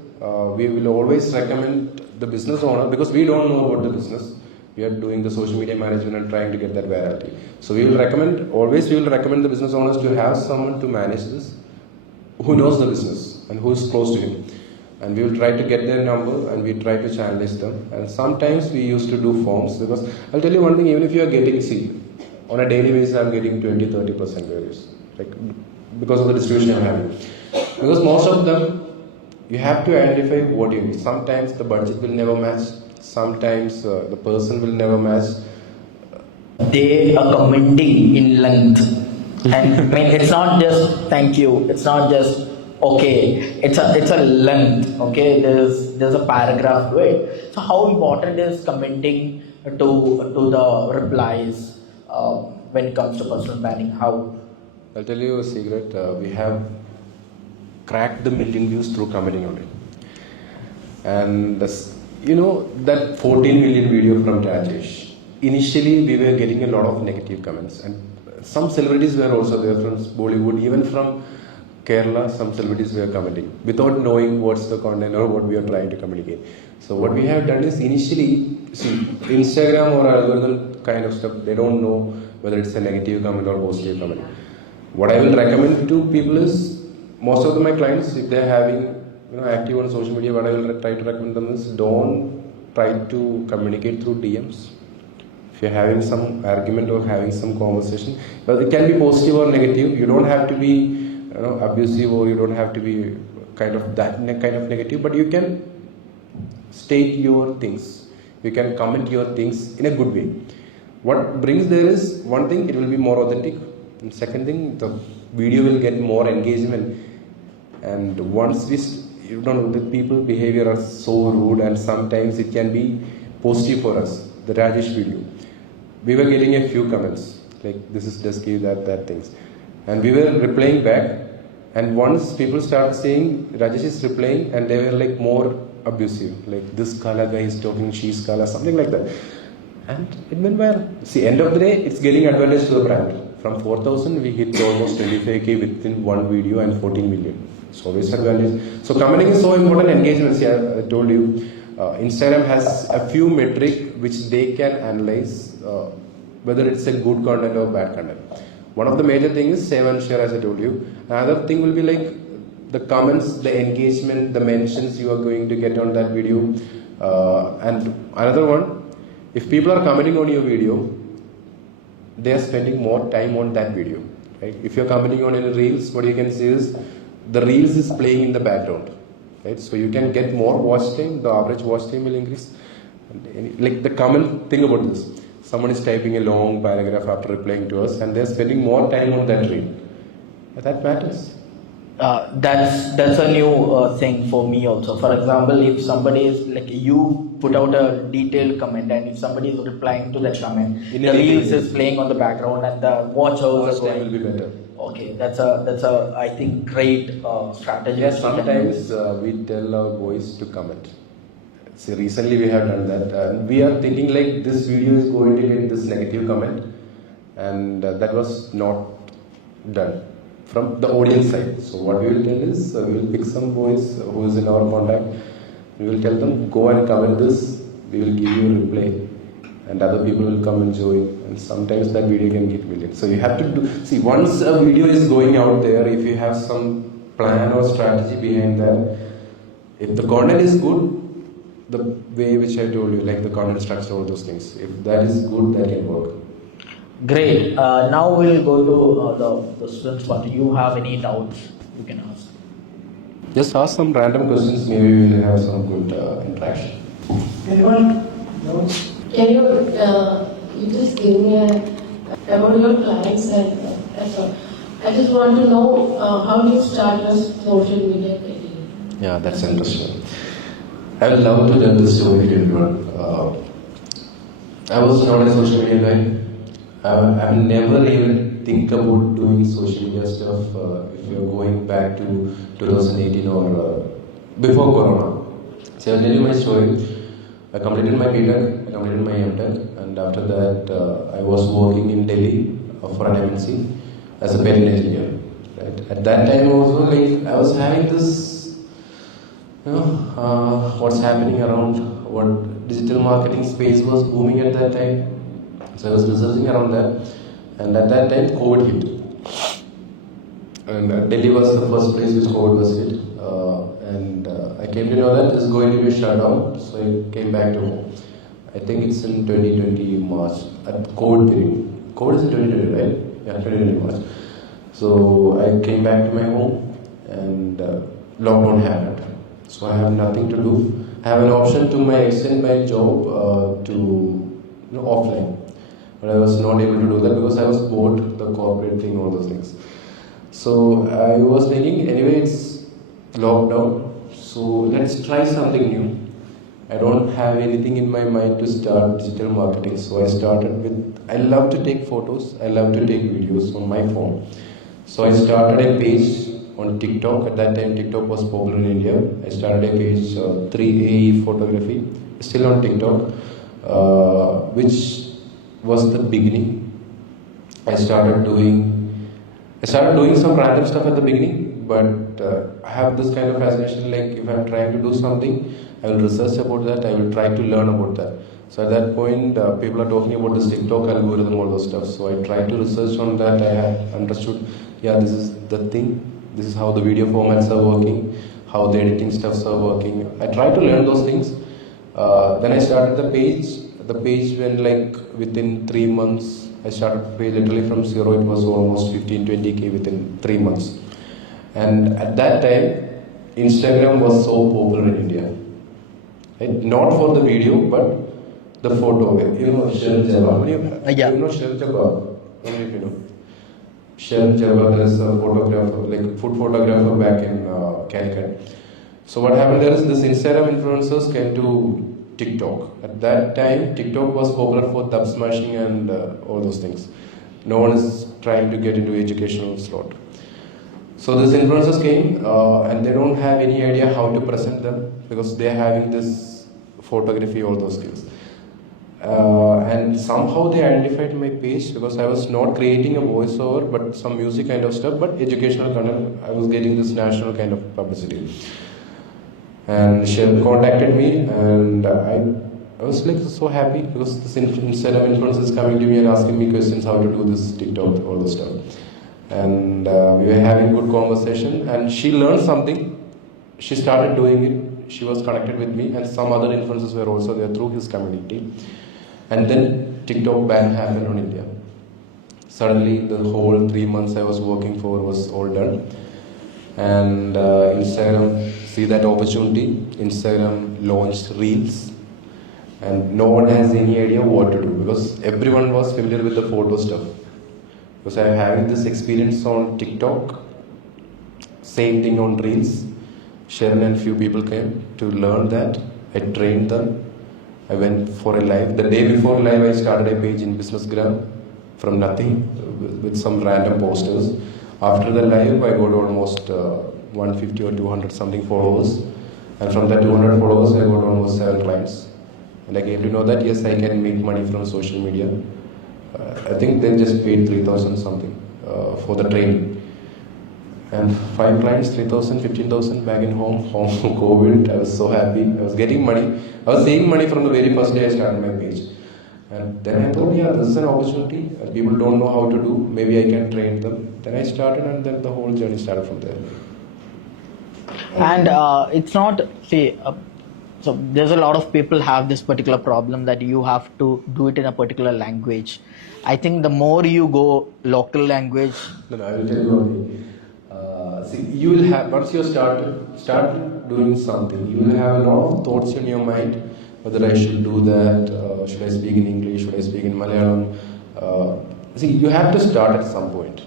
We will always recommend the business owner, because we don't know about the business. We are doing the social media management and trying to get that virality. So we will recommend the business owners to have someone to manage this, who knows the business and who is close to him. And we will try to get their number and we try to channelize them. And sometimes we used to do forms, because I'll tell you one thing, even if you are getting, on a daily basis I'm getting 20-30% values. Like, because of the distribution I'm having. Because most of them, you have to identify what you need. Sometimes the budget will never match. Sometimes the person will never match. They are commenting in length. And I mean, it's not just thank you. It's not just okay, it's a length. Okay, there's a paragraph to it. So how important is commenting to the replies when it comes to personal branding? How? I'll tell you a secret. We have cracked the million views through commenting only. And that 14 million video from Rajesh. Initially, we were getting a lot of negative comments, and some celebrities were also there from Bollywood, even from Kerala. Some celebrities were commenting without knowing what's the content or what we are trying to communicate. So what we have done is initially, see, Instagram or algorithm kind of stuff, they don't know whether it's a negative comment or positive comment. What I will recommend to people is, most of my clients, if they're having active on social media, what I will try to recommend them is, don't try to communicate through DMs. If you're having some argument or having some conversation, but it can be positive or negative. You don't have to be abusive, or you don't have to be kind of negative, but you can state your things. You can comment your things in a good way. What brings there is, one thing, it will be more authentic, and second thing, the video will get more engagement. And once the people behavior are so rude, and sometimes it can be positive for us. The Rajesh video, we were getting a few comments like, this is dusky, that things, and we were replying back. And once people start saying Rajesh is replying, and they were like more abusive, like, this Kala guy is talking, she's Kala, something like that, and it went well. See, end of the day, it's getting advantage to the brand. From 4,000, we hit almost 25k within one video and 14 million. It's always advantage. So commenting is so important. Engagement. See, I told you, Instagram has a few metric which they can analyze whether it's a good content or bad content. One of the major things is save and share, as I told you. Another thing will be like the comments, the engagement, the mentions you are going to get on that video. And another one, if people are commenting on your video, they are spending more time on that video. Right? If you're commenting on any reels, what you can see is, the reels is playing in the background, right? So you can get more watch time. The average watch time will increase. Like the common thing about this, someone is typing a long paragraph after replying to us, and they're spending more time on that reel. That matters. That's a new thing for me also. For example, if somebody is like, you put out a detailed comment, and if somebody is replying to that comment, the reels is playing on the background, and the watch hours will be better. Okay, that's a I think great strategy. Yes, sometimes we tell our boys to comment. See, recently we have done that, and we are thinking like, this video is going to get this negative comment, and that was not done from the audience side. So what we will tell is, we will pick some boys who is in our contact. We will tell them, go and comment this. We will give you a reply, and other people will come and join. And sometimes that video can get millions. So you have to see, once a video is going out there, if you have some plan or strategy behind that, if the content is good, the way which I told you, like the content structure, all those things, if that is good, that can work. Great. Now we'll go to the students part. Do you have any doubts you can ask? Just ask some random questions, maybe we will have some good interaction. Anyone? No? Can you just give me about your clients and that's all. I just want to know how do you start your social media career? Yeah, that's interesting. I would love to tell this story to everyone. I was not a social media guy. I've never even think about doing social media stuff if you're going back to 2018 or before Corona. So I'll tell you my story. I completed my BTech, I completed my MTech, and after that I was working in Delhi for an MNC as a patent engineer. Right? At that time also, like, I was having this, what's happening around, what digital marketing space was booming at that time. So I was researching around that, and at that time COVID hit. And Delhi was the first place which COVID was hit. And I came to know that it's going to be shut down, so I came back to home. I think it's in 2020 March, at COVID period. COVID is in 2020, right? Yeah, 2020 March. So I came back to my home, and lockdown happened. So I have nothing to do. I have an option to extend my job to offline, but I was not able to do that because I was bored, the corporate thing, all those things. So I was thinking, anyway, it's lockdown, so let's try something new. I don't have anything in my mind to start digital marketing, so I started with. I love to take photos, I love to take videos on my phone. So I started a page on TikTok. At that time, TikTok was popular in India. I started a page 3AE photography, still on TikTok, which was the beginning. I started doing some random stuff at the beginning, but I have this kind of fascination. Like if I'm trying to do something, I will research about that. I will try to learn about that. So at that point, people are talking about this TikTok algorithm, all those stuff. So I tried to research on that. I had understood, yeah, this is the thing. This is how the video formats are working, how the editing stuffs are working. I tried to learn those things. Then I started the page. The page went like within 3 months. I started the page literally from zero. It was almost 15-20K within 3 months. And at that time, Instagram was so popular in India. Right? Not for the video, but the photo. You know, Sheryl Jabbar. Yeah. You know Sheryl Jabbar? I don't know if you know. Sheryl Jabbar, there is a photographer, like food photographer back in Calicut. So what happened there is this Instagram influencers came to TikTok. At that time, TikTok was popular for dub smashing and all those things. No one is trying to get into educational slot. So these influencers came and they don't have any idea how to present them because they are having this photography, all those skills. And somehow they identified my page because I was not creating a voiceover but some music kind of stuff, but educational content. I was getting this national kind of publicity. And she contacted me and I was like so happy because this Instagram influencer is coming to me and asking me questions how to do this TikTok, all this stuff. And we were having good conversation and she learned something. She started doing it. She was connected with me and some other influencers were also there through his community. And then TikTok ban happened on India. Suddenly the whole 3 months I was working for was all done. And Instagram see that opportunity. Instagram launched Reels. And no one has any idea what to do because everyone was familiar with the photo stuff. Because I'm having this experience on TikTok, same thing on Reels. Sharon and few people came to learn that. I trained them. I went for a live. The day before live, I started a page in Businessgram from nothing with some random posters. After the live, I got almost 150 or 200 something followers. And from that 200 followers, I got almost 7 clients. And I came to know that yes, I can make money from social media. I think they just paid 3,000 something for the training. And 5 clients, 3,000, 15,000 back in home, COVID. I was so happy. I was getting money. I was saving money from the very first day I started my page. And then I thought, yeah, this is an opportunity. People don't know how to do. Maybe I can train them. Then I started and then the whole journey started from there. And it's not, so there's a lot of people have this particular problem that you have to do it in a particular language. I think the more you go local language. No, I will tell you one thing. See, you will have, once you start doing something, you will have a lot of thoughts in your mind, whether I should do that, should I speak in English, should I speak in Malayalam. See, you have to start at some point.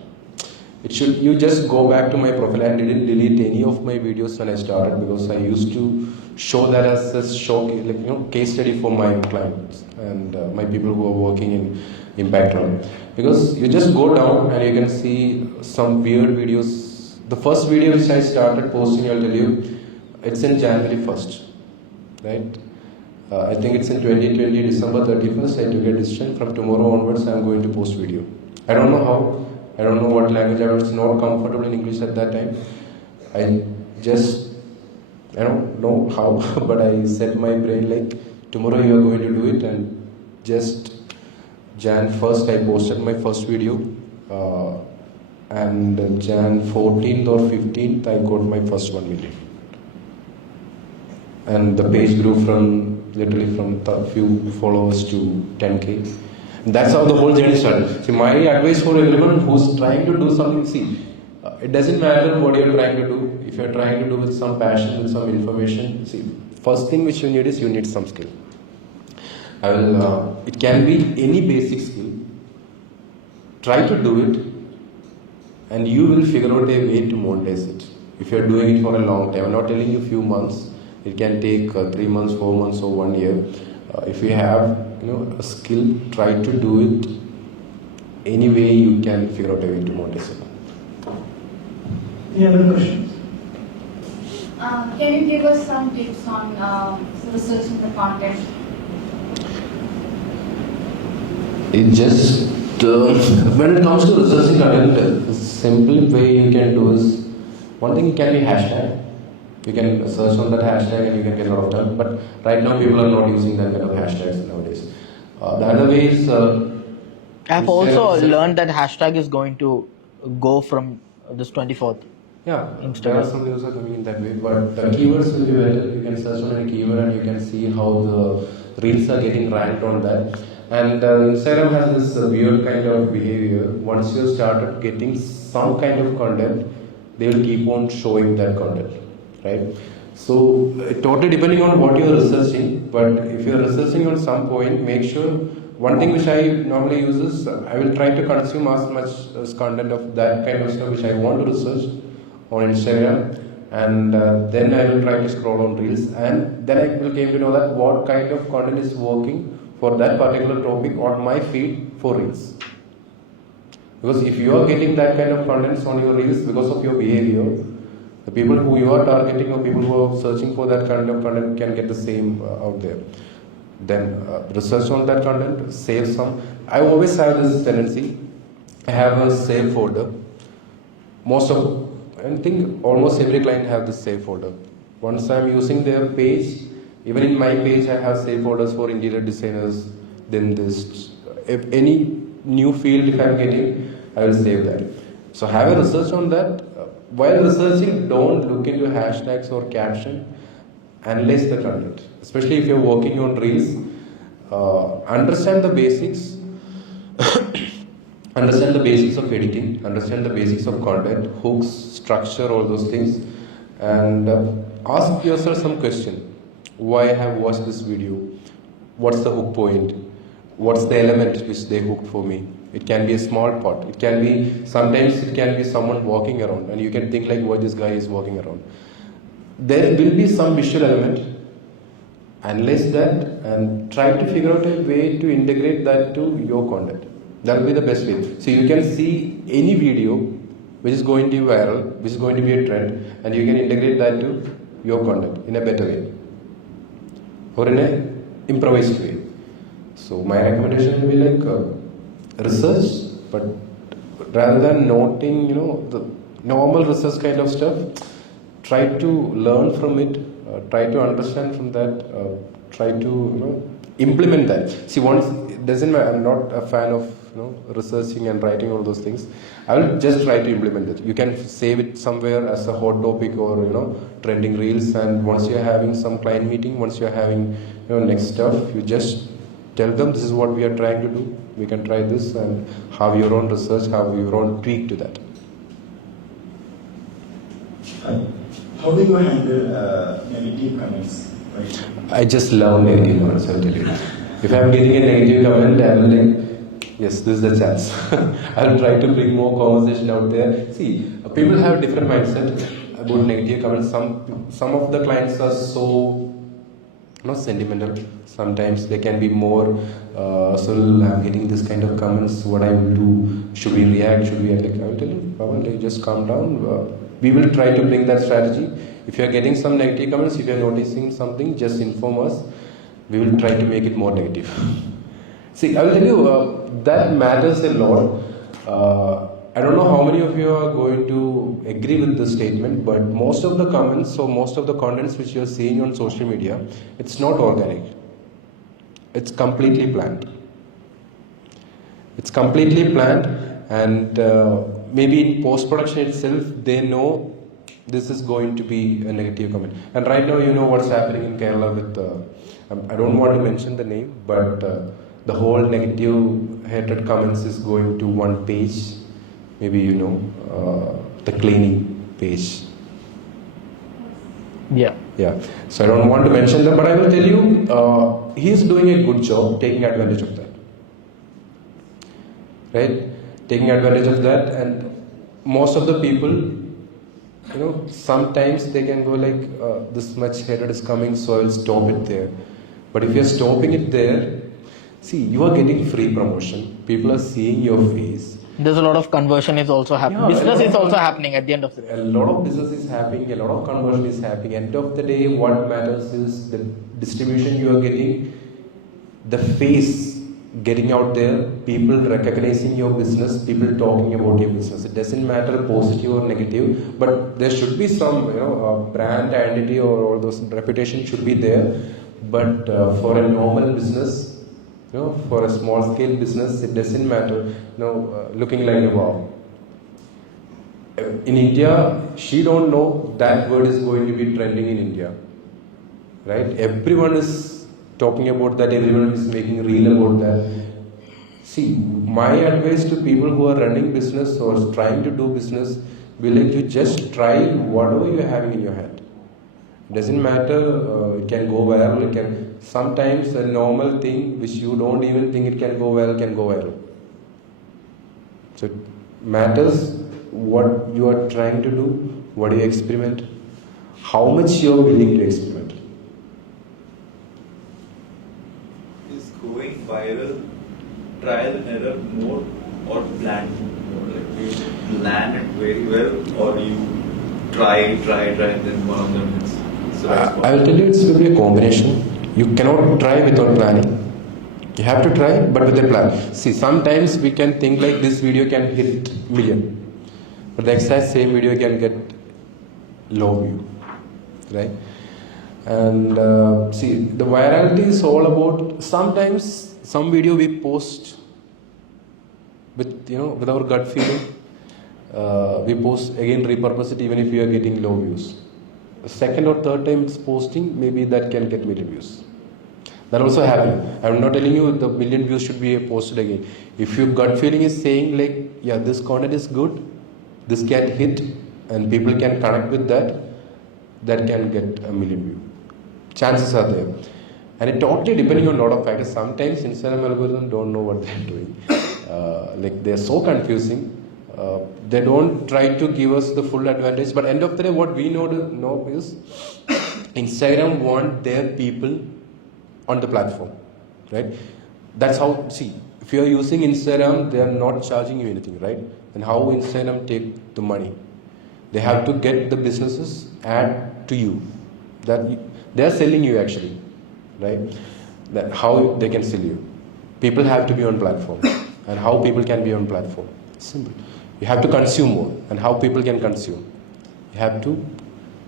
You just go back to my profile. I didn't delete any of my videos when I started because I used to show that as a show, like, case study for my clients and my people who are working in impact round. Because you just go down and you can see some weird videos. The first video which I started posting, I'll tell you, it's in January 1st, right? I think it's in 2020, December 31st, I took a decision. From tomorrow onwards, I'm going to post video. I don't know how, I don't know what language. I was not comfortable in English at that time. I don't know how, but I set my brain like, tomorrow you are going to do it, and just Jan 1st, I posted my first video. And Jan 14th or 15th, I got my first 1 million. And the page grew from literally from a few followers to 10K. And that's how the whole journey started. See, my advice for everyone who's trying to do something, it doesn't matter what you're trying to do. If you're trying to do with some passion, with some information, first thing which you need is you need some skill. It can be any basic skill. Try to do it, and you will figure out a way to monetize it. If you're doing it for a long time, I'm not telling you few months. It can take 3 months, 4 months, or 1 year. If you have a skill, try to do it any way you can figure out a way to monetize it. Any other questions? Can you give us some tips on researching the content? It just when it comes to researching content, the simple way you can do is one thing can be hashtag. You can search on that hashtag and you can get a lot of time. But right now people are not using that kind of hashtags nowadays. The other way is I've also learned that hashtag is going to go from this 24th. yeah, Instagram. there are some news are coming in that way, but the keywords will be better. You can search on any keyword and you can see how the reels are getting ranked on that. And Instagram has this weird kind of behavior. Once you started getting some kind of content, they will keep on showing that content, right? So totally depending on what you are researching, but if you are researching on some point, make sure one thing which I normally use is I will try to consume as much as content of that kind of stuff which I want to research on Instagram, and then I will try to scroll on reels, and then I will came to know that what kind of content is working for that particular topic on my feed for reels. Because if you are getting that kind of contents on your reels because of your behavior, the people who you are targeting or people who are searching for that kind of content can get the same out there. Then research on that content, save some. I always have this tendency, I have a save folder. I think almost every client have this save folder. Once I'm using their page, even in my page I have save folders for interior designers, then this, if any new field if I'm getting, I will save that. So have a research on that. While researching, don't look into hashtags or caption, analyze the content. Especially if you're working on reels, understand the basics, understand the basics of editing, understand the basics of content, hooks, structure, all those things, and ask yourself some question. Why I have watched this video? What's the hook point? What's the element which they hooked for me? It can be a small part. It can be, sometimes it can be someone walking around and you can think like why this guy is walking around. There will be some visual element. Analyze that and try to figure out a way to integrate that to your content. That will be the best way. So you can see any video which is going to be viral, which is going to be a trend, and you can integrate that to your content in a better way or in an improvised way. So my recommendation will be like research, but rather than noting, the normal research kind of stuff, try to learn from it, try to understand from that, try to implement that. See, once it doesn't matter. I'm not a fan of researching and writing all those things. I will just try to implement it. You can save it somewhere as a hot topic or trending reels, and once you're having some client meeting, once you're having next stuff, you just tell them this is what we are trying to do. We can try this and have your own research, have your own tweak to that. How do you handle negative comments? I just love negative comments, I'll tell you. If I'm getting a negative comment, I'm like, yes, this is the chance. I'll try to bring more conversation out there. See, people have different mindset about negative comments. Some of the clients are so sentimental. Sometimes they can be more, so I'm getting this kind of comments, what I will do, should we react, I will tell you, Pawan, just calm down. We will try to bring that strategy. If you are getting some negative comments, if you are noticing something, just inform us. We will try to make it more negative. See, I will tell you, that matters a lot. I don't know how many of you are going to agree with this statement, but most of the comments or most of the contents which you are seeing on social media, it's not organic. It's completely planned. It's completely planned, and maybe in post-production itself, they know this is going to be a negative comment. And right now, you know what's happening in Kerala with, I don't want to mention the name, but the whole negative hatred comments is going to one page. Maybe the cleaning page. Yeah. So I don't want to mention them, but I will tell you, he is doing a good job taking advantage of that. Right? Taking advantage of that, and most of the people sometimes they can go like, this much hatred is coming, so I'll stop it there. But if you're stopping it there, see, you are getting free promotion. People are seeing your face. There's a lot of conversion is also happening. Yeah, Business is also happening at the end of the day. A lot of business is happening, a lot of conversion is happening. End of the day, what matters is the distribution you are getting, the face getting out there, people recognizing your business, people talking about your business. It doesn't matter positive or negative, but there should be some, brand identity or all those reputation should be there. But for a normal business, for a small scale business, it doesn't matter. Looking like a wow. In India, she don't know that word is going to be trending in India, right? Everyone is talking about that. Everyone is making a reel about that. See, my advice to people who are running business or trying to do business, be like, you just try whatever you are having in your hand. It doesn't matter, it can go viral, it can, sometimes a normal thing which you don't even think it can go well, can go viral. So it matters what you are trying to do, what you experiment, how much you are willing to experiment. Is going viral trial and error more or planned more? Like, do you plan it very well, or you try, and then one of them hits? I will tell you, it's going to be a combination. You cannot try without planning. You have to try, but with a plan. See, sometimes we can think like this video can hit million, but the exact same video can get low view, right? And see, the virality is all about, sometimes some video we post with, with our gut feeling, we post again, repurpose it even if we are getting low views. The second or third time it's posting, maybe that can get million views. That also happens. I'm not telling you the million views should be posted again. If your gut feeling is saying like, yeah, this content is good, this can hit, and people can connect with that, that can get a million views. Chances are there. And it totally depending on a lot of factors. Sometimes Instagram algorithm don't know what they're doing. Like they're so confusing. They don't try to give us the full advantage, but end of the day, what we know is Instagram want their people on the platform, right? That's how, see, if you are using Instagram, they are not charging you anything, right? And how Instagram take the money? They have to get the businesses add to you. That they are selling you actually, right? That how they can sell you. People have to be on platform, and how people can be on platform. Simple. You have to consume more, and how people can consume.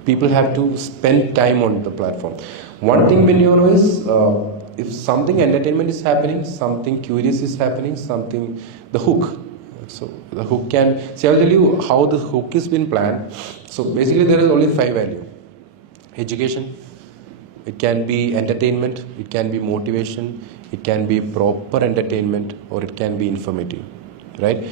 People have to spend time on the platform. One thing we know is, if something entertainment is happening, something curious is happening, the hook. So the hook can, see, I'll tell you how the hook has been planned. So basically there is only 5 values. Education, it can be entertainment, it can be motivation, it can be proper entertainment, or it can be informative, right?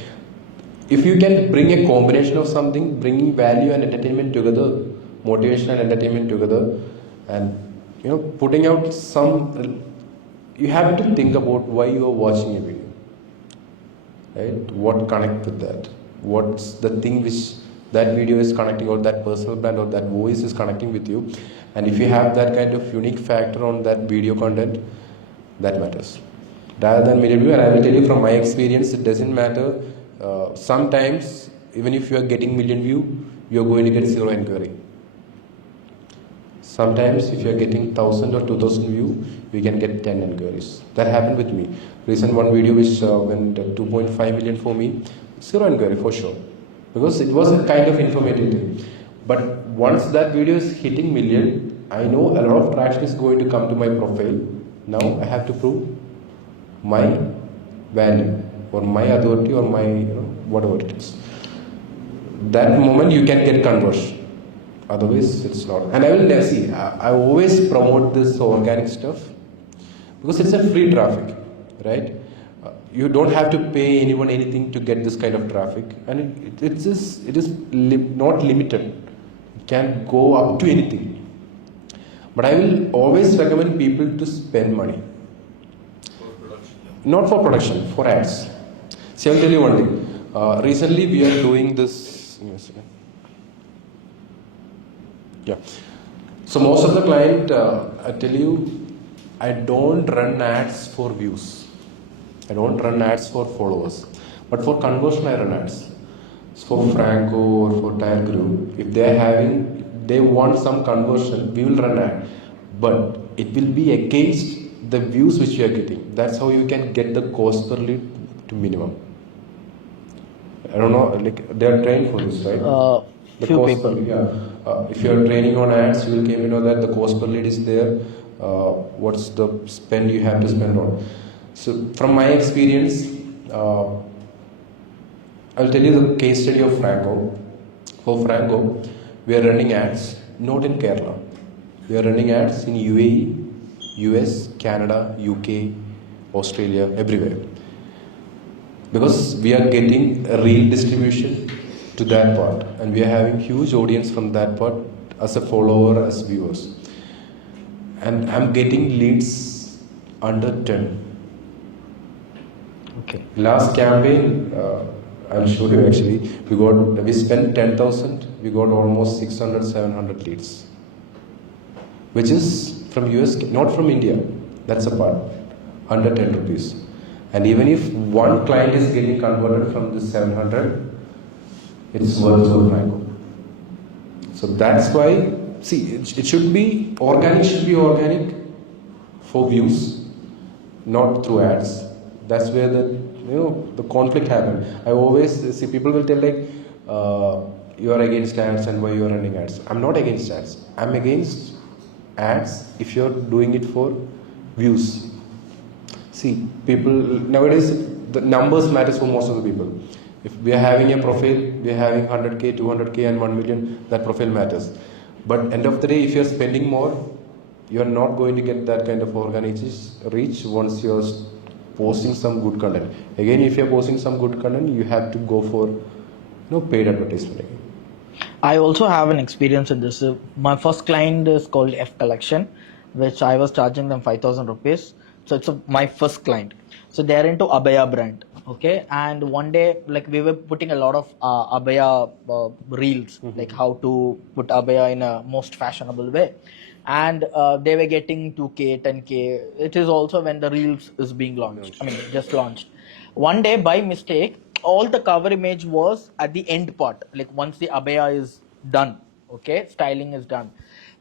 If you can bring a combination of something, bringing value and entertainment together, motivation and entertainment together, and putting out some, you have to think about why you are watching a video, right? What connect with that? What's the thing which that video is connecting, or that personal brand or that voice is connecting with you? And if you have that kind of unique factor on that video content, that matters. Rather than million view, and I will tell you from my experience, it doesn't matter. Sometimes, even if you are getting million view, you are going to get 0 inquiry. Sometimes, if you are getting 1,000 or 2,000 view, you can get 10 inquiries. That happened with me. Recent one video which went 2.5 million for me, 0 inquiry for sure, because it was a kind of informative thing. But once that video is hitting million, I know a lot of traction is going to come to my profile. Now I have to prove my value, or my authority, or my whatever it is. That moment you can get conversion. Otherwise it's not. And I will never see. I always promote this organic stuff because it's a free traffic, right? You don't have to pay anyone anything to get this kind of traffic, and it is not limited. It can go up to anything. But I will always recommend people to spend money. Not for production, for ads. See, I will tell you one thing. Recently we are doing this. Give me a second. Yeah. So most of the client, I tell you, I don't run ads for views. I don't run ads for followers. But for conversion, I run ads. So for Franco or for Tire Group, if they want some conversion, we will run ad. But it will be against the views which you are getting. That's how you can get the cost per lead to minimum. I don't know, like they are trained for this, right? The Few cost people. per, yeah. If you are training on ads, you will came to know that the cost per lead is there. What's the spend you have to spend on? So from my experience, I'll tell you the case study of Franco. For Franco, we are running ads not in Kerala. We are running ads in UAE, US, Canada, UK, Australia, everywhere. Because we are getting a real distribution to that part, and we are having huge audience from that part as a follower, as viewers. And I'm getting leads under 10. Okay. Last campaign, I'll show you actually. We spent 10,000. We got almost 600, 700 leads, which is from US, not from India. That's a part, under 10 rupees. And even if one client is getting converted from this 700, it's worth your Franco. So that's why, see, it should be organic for views, not through ads. That's where the conflict happens. I always see people will tell like, you are against ads and why you are running ads. I'm not against ads. I'm against ads if you're doing it for views. See, people nowadays, the numbers matters for most of the people. If we are having a profile, we are having 100k, 200k and 1 million, that profile matters. But end of the day, if you are spending more, you are not going to get that kind of organic reach once you are posting some good content. Again, if you are posting some good content, you have to go for paid advertisement again. I also have an experience in this. My first client is called F Collection, which I was charging them 5,000 rupees. So it's my first client. So they're into Abaya brand. Okay. And one day, like we were putting a lot of Abaya reels, like how to put Abaya in a most fashionable way. And they were getting 2K, 10K. It is also when the reels is being launched. I mean, just launched. One day by mistake, all the cover image was at the end part, like once the abaya is done, okay, styling is done.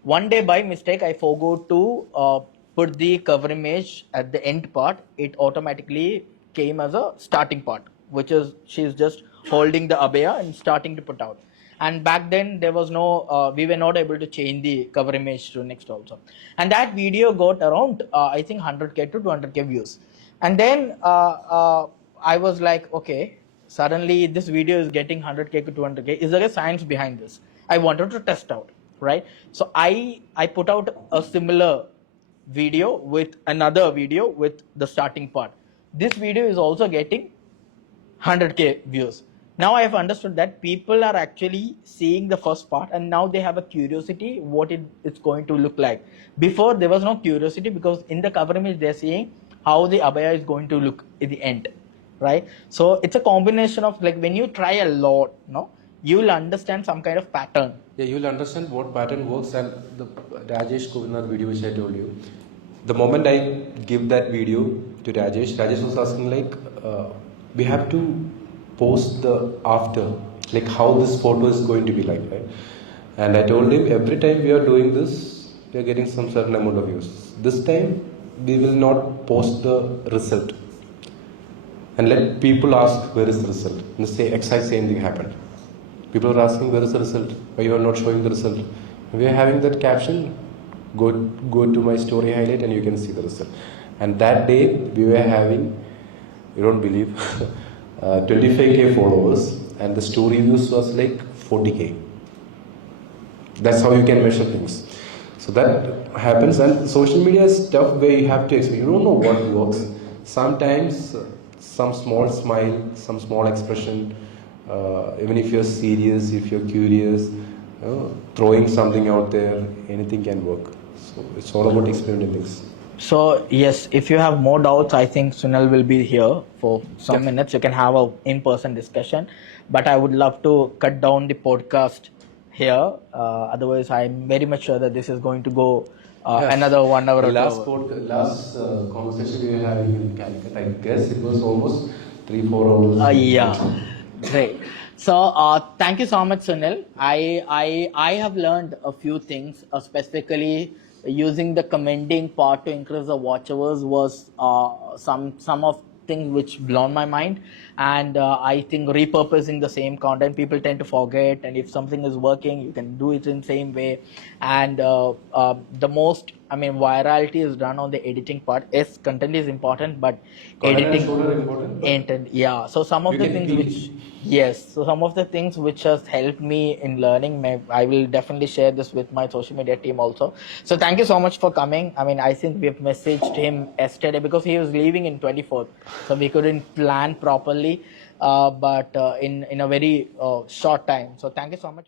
One day by mistake, I forgot to put the cover image at the end part. It automatically came as a starting part, which is she's just holding the abaya and starting to put out. And back then there was no, we were not able to change the cover image to next also. And that video got around, I think 100k to 200k views. And then I was like, okay, suddenly this video is getting 100k to 200k. Is there a science behind this? I wanted to test out, right? So I put out a similar video with another video with the starting part. This video is also getting 100k views. Now I have understood that people are actually seeing the first part and now they have a curiosity what it's going to look like. Before there was no curiosity because in the cover image they're seeing how the abaya is going to look at the end, right? So it's a combination of, like, when you try a lot, you will understand some kind of pattern. Yeah, you will understand what pattern works. And the Rajesh Kovinath video which I told you, the moment I give that video to Rajesh was asking like, we have to post the after, like how this photo is going to be like, right? And I told him every time we are doing this, we are getting some certain amount of views. This time we will not post the result and let people ask where is the result. And the exact same thing happened. People are asking where is the result, why you are not showing the result. We are having that caption, go to my story highlight and you can see the result. And that day we were having, you don't believe, 25k followers and the story views was like 40k. That's how you can measure things. So that happens, and social media is tough where you have to explain. You don't know what works. Sometimes some small smile, some small expression, even if you're serious, if you're curious, throwing something out there, anything can work. So it's all about experimenting things. So yes, if you have more doubts, I think Sunil will be here for some minutes. You can have a in-person discussion, but I would love to cut down the podcast here. Otherwise, I'm very much sure that this is going to go Yeah. another 1 hour The or last 2 hours. last conversation we were having in Calicut, I guess it was almost 3-4 hours. Yeah, great. So, thank you so much, Sunil. I have learned a few things, specifically using the commending part to increase the watch hours was some of things which blown my mind, and I think repurposing the same content, people tend to forget, and if something is working, you can do it in same way, and the most, I mean, virality is done on the editing part. Yes, content is important, but Content and editing show are important, but and yeah, so some of you the can things tweak which it. yes, so some of the things which has helped me in learning, I will definitely share this with my social media team also. So thank you so much for coming. I mean, I think we've messaged him yesterday because he was leaving in 24th, so we couldn't plan properly, but in a very short time. So thank you so much.